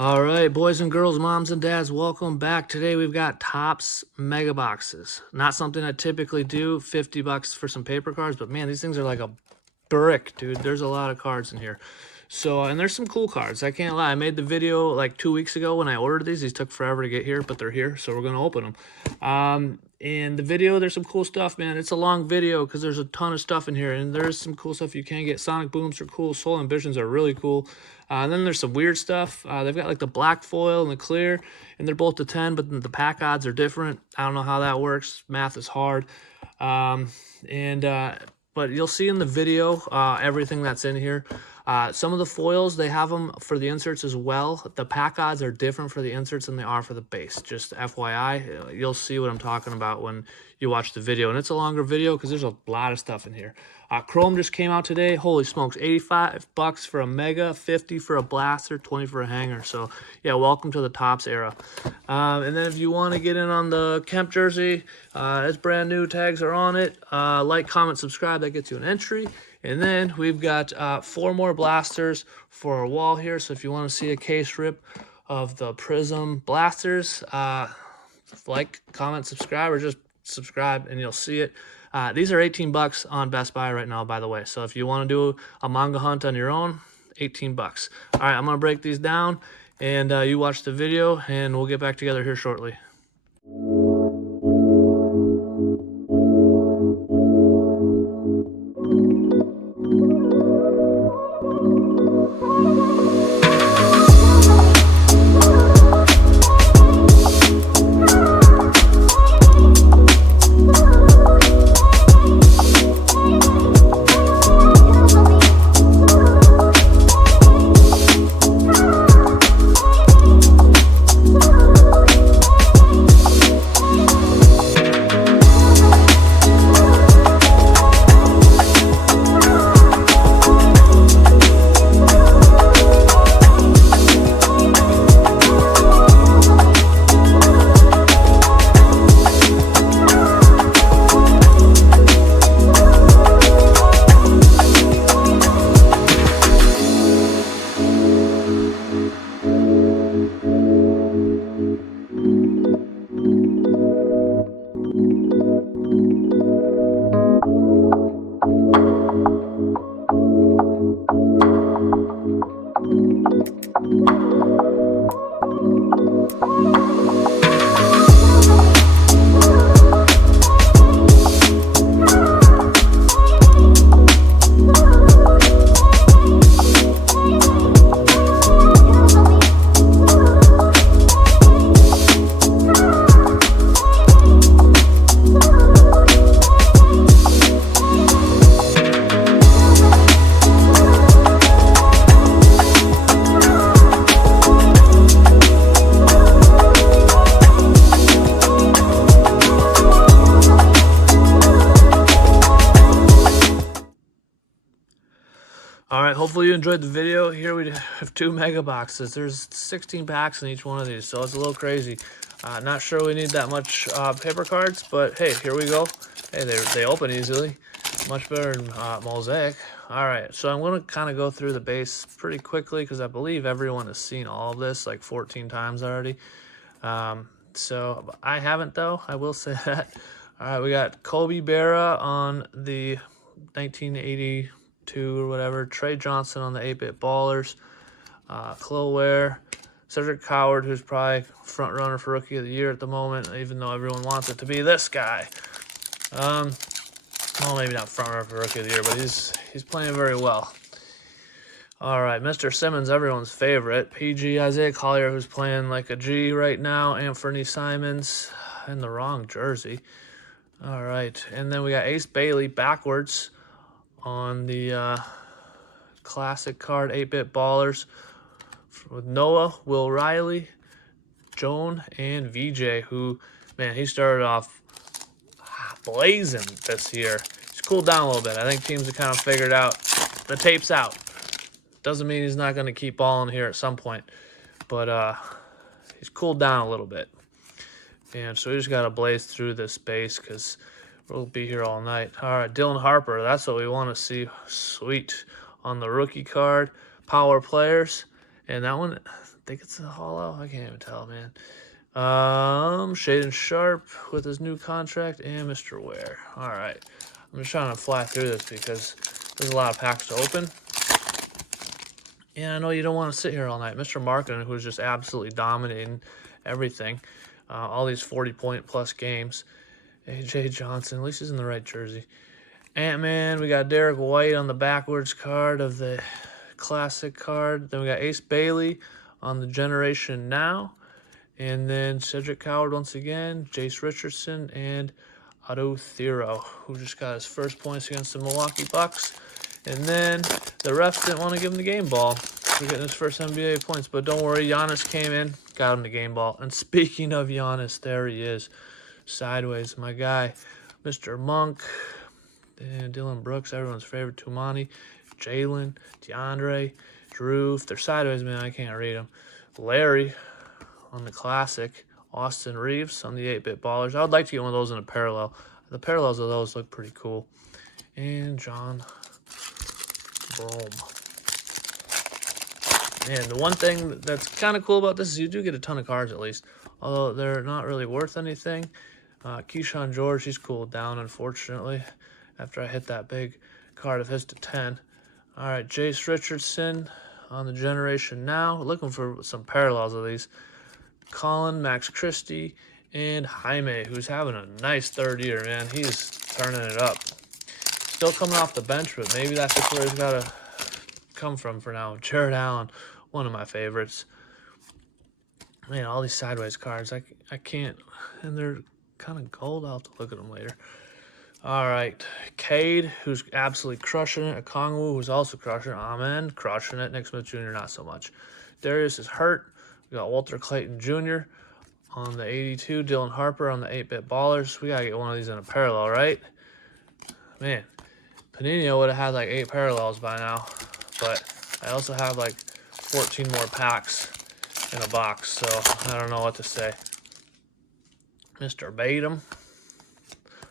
All right, boys and girls, moms and dads, welcome back. Today we've got Topps Mega Boxes. Not something I typically do, 50 bucks for some paper cards, but man, these things are like a brick, dude. There's a lot of cards in here. So, and there's some cool cards. I can't lie. I made the video like 2 weeks ago when I ordered these. These took forever to get here, but they're here, so we're going to open them. In the video, there's some cool stuff, man. It's a long video because there's a ton of stuff in here, and there's some cool stuff you can get. Sonic Booms are cool. Soul Ambitions are really cool. And then there's some weird stuff. They've got like the black foil and the clear, and they're both to 10, but the pack odds are different. I don't know how that works. Math is hard. But you'll see in the video everything that's in here. Some of the foils, they have them for the inserts as well. The pack odds are different for the inserts than they are for the base. Just FYI, you'll see what I'm talking about when you watch the video. And it's a longer video because there's a lot of stuff in here. Chrome just came out today. Holy smokes, 85 bucks for a Mega, 50 for a Blaster, 20 for a Hanger. So, yeah, welcome to the Topps era. And then if you want to get in on the Kemp jersey, it's brand new. Tags are on it. Like, comment, subscribe. That gets you an entry. And then we've got 4 more blasters for our wall here. So if you want to see a case rip of the Prism blasters, like, comment, subscribe, or just subscribe and you'll see it. These are 18 bucks on Best Buy right now, by the way. So if you want to do a manga hunt on your own, 18 bucks. All right, I'm going to break these down and you watch the video and we'll get back together here shortly. All right, hopefully you enjoyed the video. Here we have 2 mega boxes. There's 16 packs in each one of these, so it's a little crazy. Not sure we need that much paper cards, but hey, here we go. Hey, they open easily. Much better than Mosaic. All right, so I'm going to kind of go through the base pretty quickly because I believe everyone has seen all of this like 14 times already. So I haven't, though. I will say that. All right, we got Kobe Berra on the 1982 or whatever. Trey Johnson on the 8-Bit Ballers. Chloe Ware. Cedric Coward, who's probably front runner for Rookie of the Year at the moment, even though everyone wants it to be this guy. Well, maybe not front runner for Rookie of the Year, but he's playing very well. All right, Mr. Simmons, everyone's favorite. PG Isaiah Collier, who's playing like a G right now. Anthony Simons in the wrong jersey. All right, and then we got Ace Bailey backwards on the classic card 8-Bit Ballers with Noah, Will Riley, Joan, and VJ, who, man, he started off blazing this year. He's cooled down a little bit. I think teams have kind of figured out the tape's out. Doesn't mean he's not going to keep balling here at some point, but he's cooled down a little bit. And so we just got to blaze through this base because we'll be here all night. All right, Dylan Harper, that's what we want to see. Sweet. On the rookie card, power players. And that one, think it's a hollow. I can't even tell, man. Shaden Sharp with his new contract and Mr. Ware. All right, I'm just trying to fly through this because there's a lot of packs to open. And I know you don't want to sit here all night. Mr. Markin, who's just absolutely dominating everything, all these 40-point plus games. AJ Johnson, at least he's in the right jersey. Ant-Man, we got Derek White on the backwards card of the classic card. Then we got Ace Bailey on the Generation Now. And then Cedric Howard once again, Jace Richardson, and Otto Thero, who just got his first points against the Milwaukee Bucks. And then the refs didn't want to give him the game ball for getting his first NBA points. But don't worry, Giannis came in, got him the game ball. And speaking of Giannis, there he is. Sideways, my guy, Mr. Monk, and Dylan Brooks, everyone's favorite, Tumani, Jalen, DeAndre, Drew. If they're sideways, man, I can't read them. Larry on the classic, Austin Reeves on the 8-bit ballers. I would like to get one of those in a parallel. The parallels of those look pretty cool. And John Brome. And the one thing that's kind of cool about this is you do get a ton of cards at least, although they're not really worth anything. Keyshawn George, he's cooled down, unfortunately, after I hit that big card of his to 10. All right, Jace Richardson on the Generation Now. We're looking for some parallels of these. Colin, Max Christie, and Jaime, who's having a nice third year, man. He's turning it up. Still coming off the bench, but maybe that's just where he's got to come from for now. Jared Allen, one of my favorites. Man, all these sideways cards, I can't, and they're kind of gold. I'll have to look at them later. All right, Cade, who's absolutely crushing it. Okongwu, who's also crushing it. Amen, crushing it. Nick Smith Jr., not so much. Darius is hurt. We got Walter Clayton Jr. on the 82. Dylan Harper on the 8-bit ballers. We got to get one of these in a parallel, right? Man, Panini would have had like 8 parallels by now. But I also have like 14 more packs in a box, so I don't know what to say. Mr. Batum.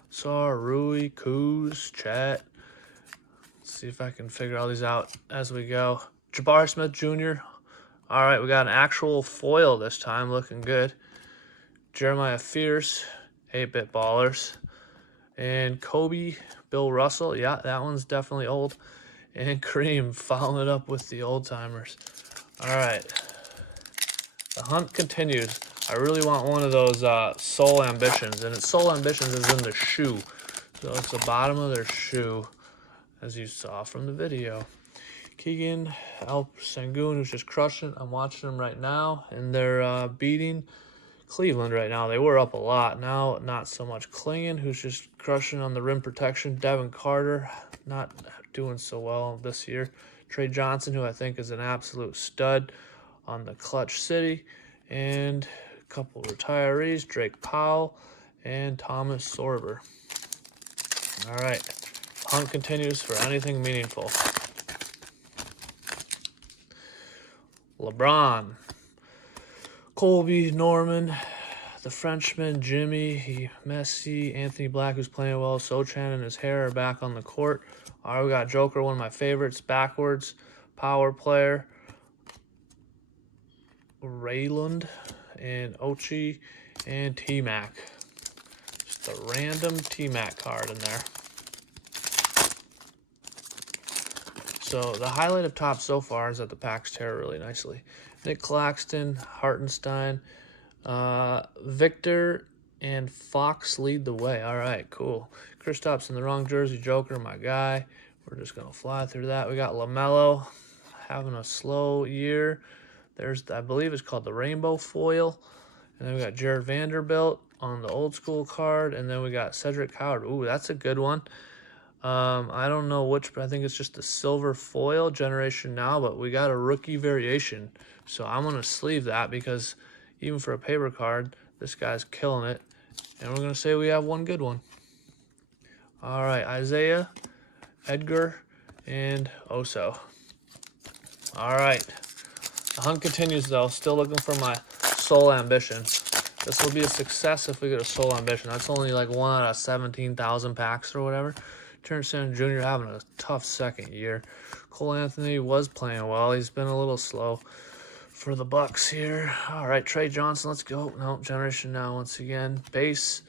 Sar, Rui, Kuz, Chat. Let's see if I can figure all these out as we go. Jabari Smith Jr. All right, we got an actual foil this time, looking good. Jeremiah Fierce, 8-bit ballers. And Kobe, Bill Russell. Yeah, that one's definitely old. And Kareem following it up with the old timers. All right. The hunt continues. I really want one of those Soul Ambitions. And Soul Ambitions is in the shoe. So it's the bottom of their shoe, as you saw from the video. Keegan Alp Sengun, who's just crushing. I'm watching them right now. And they're beating Cleveland right now. They were up a lot. Now, not so much. Klingon, who's just crushing on the rim protection. Devin Carter, not doing so well this year. Trey Johnson, who I think is an absolute stud on the Clutch City. And a couple retirees, Drake Powell and Thomas Sorber. All right. Hunt continues for anything meaningful. LeBron, Colby, Norman, the Frenchman, Jimmy, Messi, Anthony Black, who's playing well, Sochan and his hair are back on the court. All right, we got Joker, one of my favorites, backwards, power player, Rayland, and Ochi, and T-Mac. Just a random T-Mac card in there. So the highlight of top so far is that the packs tear really nicely. Nick Claxton, Hartenstein, Victor, and Fox lead the way. All right, cool. Kristaps in the wrong jersey, Joker, my guy. We're just going to fly through that. We got LaMelo having a slow year. There's, I believe it's called the Rainbow Foil. And then we got Jared Vanderbilt on the old school card. And then we got Cedric Howard. Ooh, that's a good one. I don't know which, but I think it's just the silver foil Generation Now, but we got a rookie variation. So I'm going to sleeve that because even for a paper card, this guy's killing it. And we're going to say we have one good one. All right, Isaiah, Edgar, and Oso. All right. The hunt continues, though. Still looking for my Soul Ambition. This will be a success if we get a Soul Ambition. That's only like 1 out of 17,000 packs or whatever. Terrence Shannon Jr. having a tough second year. Cole Anthony was playing well. He's been a little slow. for the Bucks here. All right, Trey Johnson, let's go. No, Generation Now once again. Base,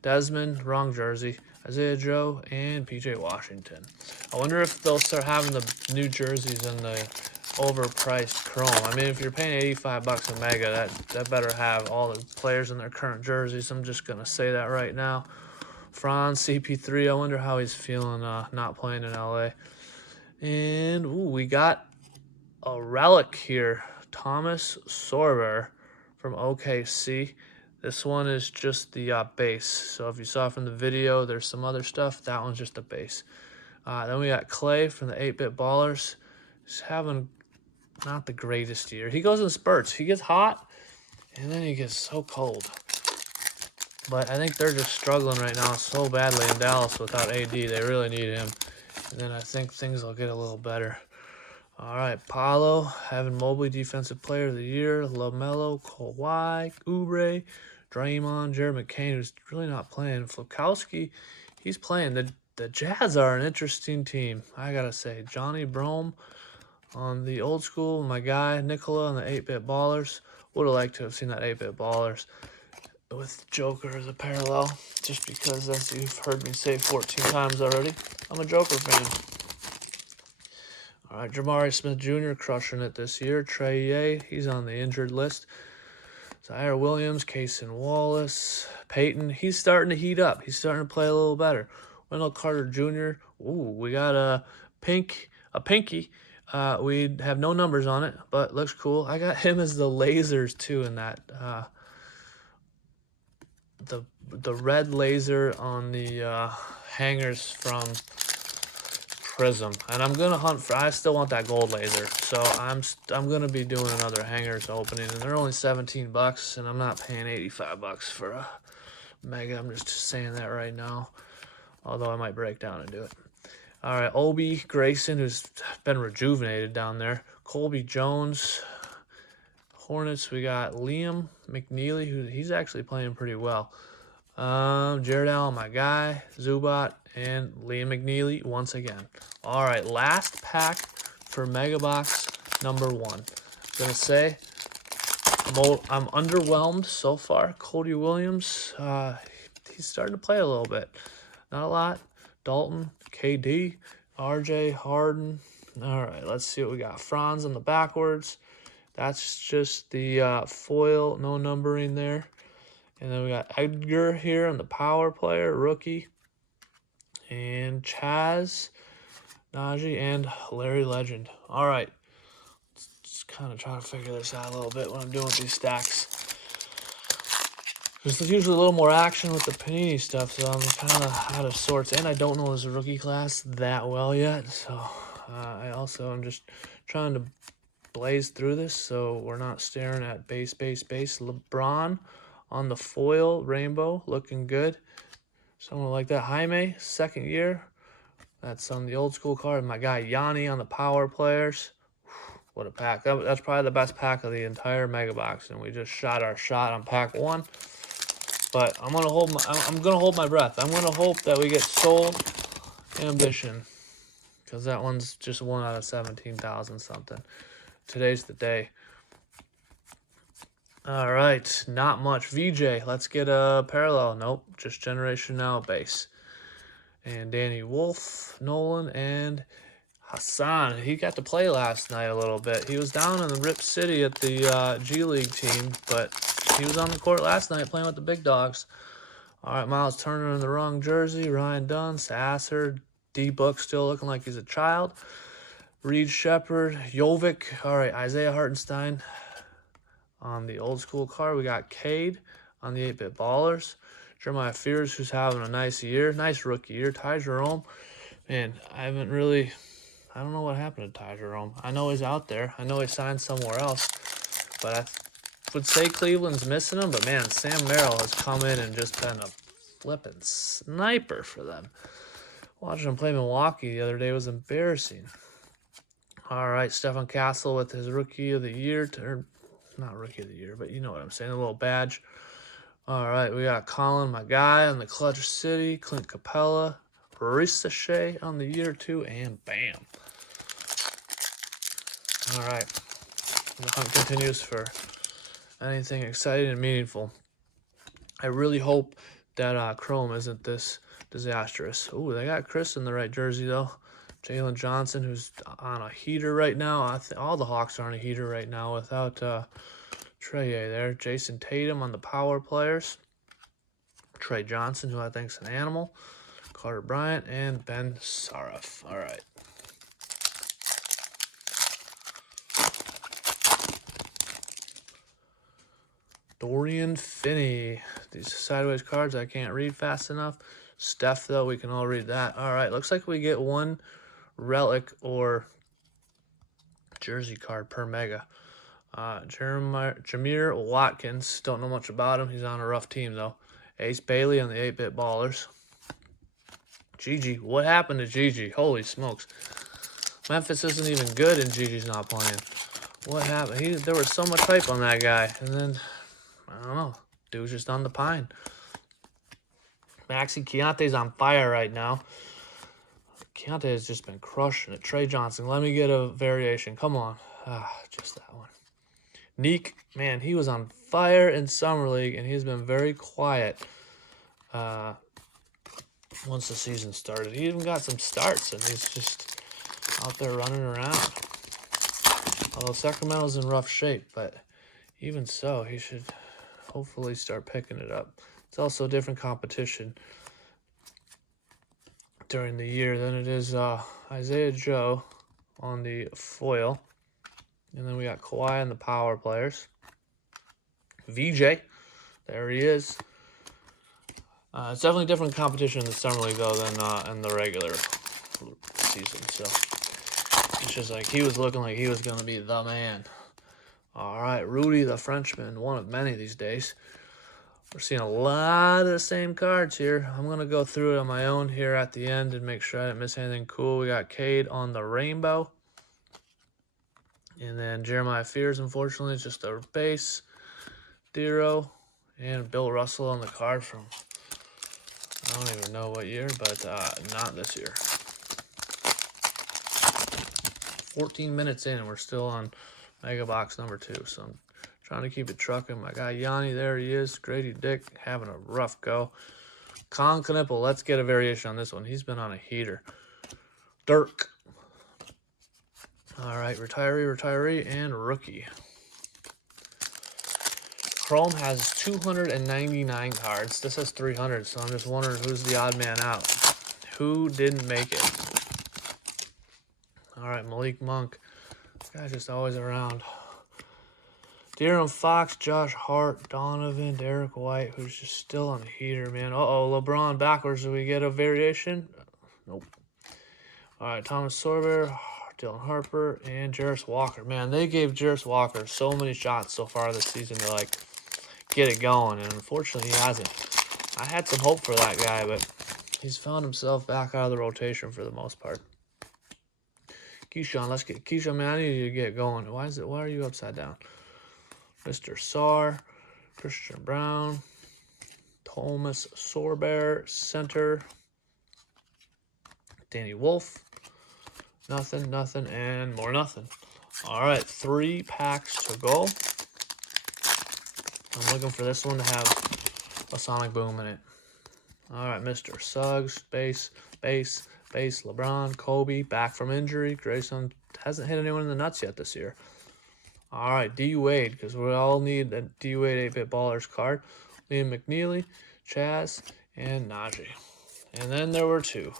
Desmond, wrong jersey. Isaiah Joe, and PJ Washington. I wonder if they'll start having the new jerseys in the overpriced chrome. I mean, if you're paying 85 bucks a mega, that better have all the players in their current jerseys. I'm just going to say that right now. Franz, CP3, I wonder how he's feeling not playing in LA. And, ooh, we got a relic here. Thomas Sorber from OKC. This one is just the base. So if you saw from the video, there's some other stuff. That one's just the base. Then we got Clay from the 8-Bit Ballers. He's having not the greatest year. He goes in spurts. He gets hot, and then he gets so cold. But I think they're just struggling right now so badly in Dallas without AD. They really need him. And then I think things will get a little better. All right, Paolo, Evan Mobley, Defensive Player of the Year, LaMelo, Kawhi, Oubre, Draymond, Jared McCain, who's really not playing. Flukowski, he's playing. The Jazz are an interesting team, I gotta say. Johnny Brome on the old school, my guy, Nicola on the 8-Bit Ballers. Would have liked to have seen that 8-Bit Ballers with Joker as a parallel, just because, as you've heard me say 14 times already, I'm a Joker fan. All right, Jamari Smith Jr. crushing it this year. Trey Ye, he's on the injured list. Zaire Williams, Kaysen Wallace, Peyton, he's starting to heat up. He's starting to play a little better. Wendell Carter Jr. Ooh, we got a pinky. We have no numbers on it, but looks cool. I got him as the lasers too in that. The red laser on the hangers from Prism, and I'm gonna hunt for. I still want that gold laser, so I'm gonna be doing another hangers opening, and they're only 17 bucks, and I'm not paying 85 bucks for a mega. I'm just saying that right now, although I might break down and do it. All right, Obi Grayson, who's been rejuvenated down there. Colby Jones, Hornets. We got Liam McNeely, he's actually playing pretty well. Jared Allen, my guy, Zubat, and Liam McNeely once again. All right, last pack for Mega Box number 1. I'm gonna say I'm underwhelmed so far. Cody Williams, he's starting to play a little bit, not a lot. Dalton, KD, RJ, Harden. All right, let's see what we got. Franz on the backwards. That's just the foil, no numbering there. And then we got Edgar here on the power player, rookie. And Chaz, Najee, and Larry Legend. All right. Just kind of trying to figure this out a little bit when I'm doing these stacks. There's usually a little more action with the Panini stuff, so I'm kind of out of sorts. And I don't know this rookie class that well yet. So I also am just trying to blaze through this so we're not staring at base. LeBron on the foil rainbow, looking good. Someone like that. Jaime, second year. That's on the old school card. My guy Yanni on the power players. What a pack. That's probably the best pack of the entire Mega Box, and we just shot our shot on pack 1. But I'm gonna hold my breath. I'm gonna hope that we get Soul Ambition, because that one's just 1 out of 17,000 something. Today's the day. All right, not much. VJ, let's get a parallel. Nope, just Generation Now base. And Danny Wolf, Nolan, and Hassan. He got to play last night a little bit. He was down in the Rip City at the G League team, but he was on the court last night playing with the big dogs. All right, Miles Turner in the wrong jersey. Ryan Dunn, Sasser, D-Book still looking like he's a child. Reed Shepard, Jovic. All right, Isaiah Hartenstein. On the old school card, we got Cade on the 8-Bit Ballers. Jeremiah Fears, who's having a nice year. Nice rookie year. Ty Jerome. Man, I don't know what happened to Ty Jerome. I know he's out there. I know he signed somewhere else. But I would say Cleveland's missing him. But, man, Sam Merrill has come in and just been a flipping sniper for them. Watching him play Milwaukee the other day was embarrassing. All right, Stephen Castle with his Rookie of the Year. Not Rookie of the Year, but you know what I'm saying. A little badge. All right, we got Colin, my guy, on the Clutch City. Clint Capella. Ricochet on the year 2. And bam. All right. The hunt continues for anything exciting and meaningful. I really hope that Chrome isn't this disastrous. Ooh, they got Chris in the right jersey, though. Jalen Johnson, who's on a heater right now. All the Hawks are on a heater right now without Trey there. Jason Tatum on the power players. Trey Johnson, who I think is an animal. Carter Bryant and Ben Saraf. All right. Dorian Finney. These sideways cards I can't read fast enough. Steph, though, we can all read that. All right, looks like we get one relic or jersey card per mega. Jameer Watkins. Don't know much about him. He's on a rough team, though. Ace Bailey on the 8-bit ballers. Gigi. What happened to Gigi? Holy smokes. Memphis isn't even good and Gigi's not playing. What happened? There was so much hype on that guy. And then, I don't know. Dude's just on the pine. Maxi Keontae's on fire right now. Keontae has just been crushing it. Trey Johnson. Let me get a variation. Come on. Just that one. Neek, man, he was on fire in Summer League, and he's been very quiet once the season started. He even got some starts, and he's just out there running around. Although Sacramento's in rough shape, but even so, he should hopefully start picking it up. It's also a different competition during the year than it is Isaiah Joe on the foil. And then we got Kawhi and the power players. VJ, there he is. It's definitely different competition in the Summer League, though, than in the regular season. So it's just like he was looking like he was going to be the man. All right, Rudy the Frenchman, one of many these days. We're seeing a lot of the same cards here. I'm going to go through it on my own here at the end and make sure I didn't miss anything cool. We got Cade on the rainbow. And then Jeremiah Fears, unfortunately, is just a base. Dero and Bill Russell on the card from, I don't even know what year, but not this year. 14 minutes in, and we're still on Mega Box number 2. So I'm trying to keep it trucking. My guy Yanni, there he is. Grady Dick having a rough go. Con Knipple, let's get a variation on this one. He's been on a heater. Dirk. All right, retiree, and rookie. Chrome has 299 cards. This has 300, so I'm just wondering who's the odd man out. Who didn't make it? All right, Malik Monk. This guy's just always around. De'Aaron Fox, Josh Hart, Donovan, Derek White, who's just still on the heater, man. Uh-oh, LeBron backwards. Do we get a variation? Nope. All right, Thomas Sorber, Dylan Harper, and Jarris Walker. Man, they gave Jarris Walker so many shots so far this season to, like, get it going, and unfortunately he hasn't. I had some hope for that guy, but he's found himself back out of the rotation for the most part. Keyshawn, let's get Keyshawn, man, I need you to get going. Why are you upside down? Mr. Sarr, Christian Brown, Thomas Sorber, center. Danny Wolf, nothing, and more nothing. All right, 3 packs to go. I'm looking for this one to have a Sonic Boom in it. All right, Mr. Suggs, base, LeBron, Kobe, back from injury. Grayson hasn't hit anyone in the nuts yet this year. All right, D. Wade, because we all need a D. Wade 8-bit ballers card. Liam McNeely, Chaz, and Najee. And then there were 2.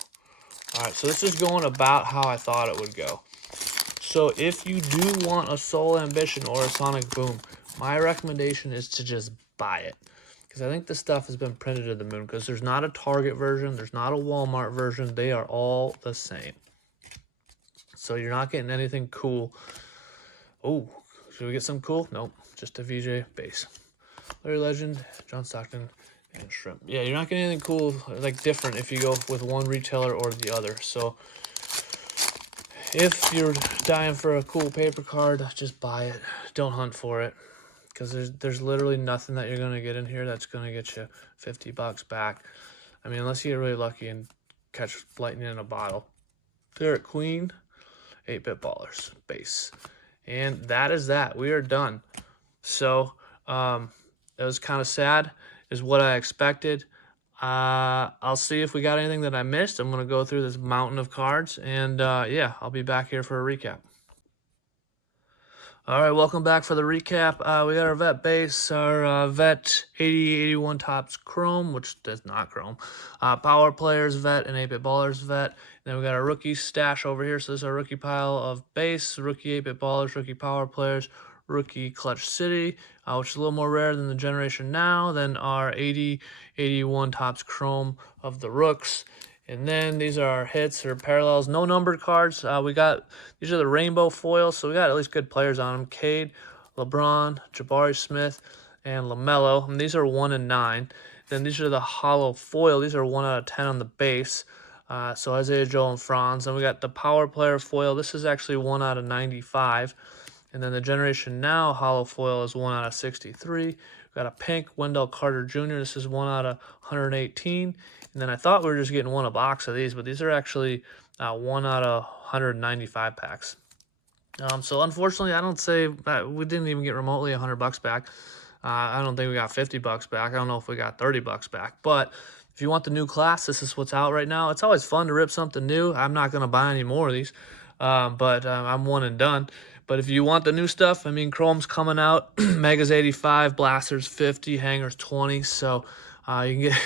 All right, so this is going about how I thought it would go. So if you do want a Soul Ambition or a Sonic Boom, my recommendation is to just buy it. Because I think this stuff has been printed to the moon. Because there's not a Target version. There's not a Walmart version. They are all the same. So you're not getting anything cool. Oh, should we get some cool? Nope. Just a VJ base. Larry Legend, John Stockton, and Shrimp. Yeah, you're not getting anything cool, like different, if you go with one retailer or the other. So if you're dying for a cool paper card, just buy it. Don't hunt for it. Because there's literally nothing that you're going to get in here that's going to get you $50 back. I mean, unless you get really lucky and catch lightning in a bottle. Derek Queen, 8-bit ballers, base. And that is that. We are done. So it was kind of sad, is what I expected. I'll see if we got anything that I missed. I'm going to go through this mountain of cards, and yeah, I'll be back here for a recap. All right, welcome back for the recap. We got our vet base, our vet 8081 tops chrome, which does not chrome. Power players vet and 8-bit ballers vet. Then we got our rookie stash over here. So this is our rookie pile of base, rookie 8-bit ballers, rookie power players, rookie clutch city, which is a little more rare than the generation now. Then our 8081 tops chrome of the rooks. And then these are our hits or parallels, no numbered cards. We got, these are the rainbow foils, so we got at least good players on them. Cade, LeBron, Jabari Smith, and LaMelo. And these are 1 and 9. Then these are the hollow foil. These are 1 out of 10 on the base. So Isaiah Joel and Franz. And we got the power player foil. This is actually 1 out of 95. And then the Generation Now hollow foil is 1 out of 63. We got a pink Wendell Carter Jr. This is 1 out of 118. And then I thought we were just getting one a box of these, but these are actually 1 out of 195 packs. So unfortunately, I don't say that we didn't even get remotely $100 back. I don't think we got $50 back. I don't know if we got $30 back. But if you want the new class, this is what's out right now. It's always fun to rip something new. I'm not going to buy any more of these, but I'm one and done. But if you want the new stuff, I mean, Chrome's coming out. Megas 85, Blasters 50, Hangers 20. So you can get...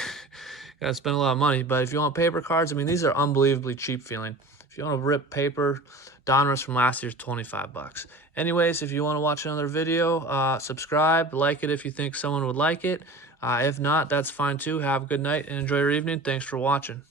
Gotta spend a lot of money. But if you want paper cards, I mean, these are unbelievably cheap feeling. If you want to rip paper, Donruss from last year's $25. Anyways, if you want to watch another video, subscribe, like it if you think someone would like it. If not, that's fine too. Have a good night and enjoy your evening. Thanks for watching.